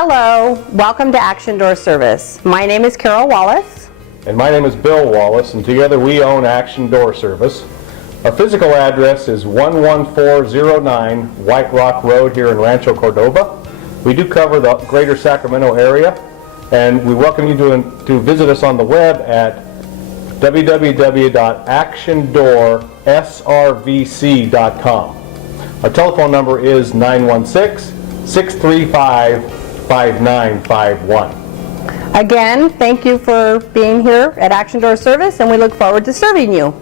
Hello, welcome to Action Door Service. My name is Carol Wallace. And my name is Bill Wallace, and together we own Action Door Service. Our physical address is 11409 White Rock Road here in Rancho Cordova. We do cover the greater Sacramento area, and we welcome you to visit us on the web at www.actiondoorsrvc.com. Our telephone number is 916-635-5951. Again, thank you for being here at Action Door Service, and we look forward to serving you.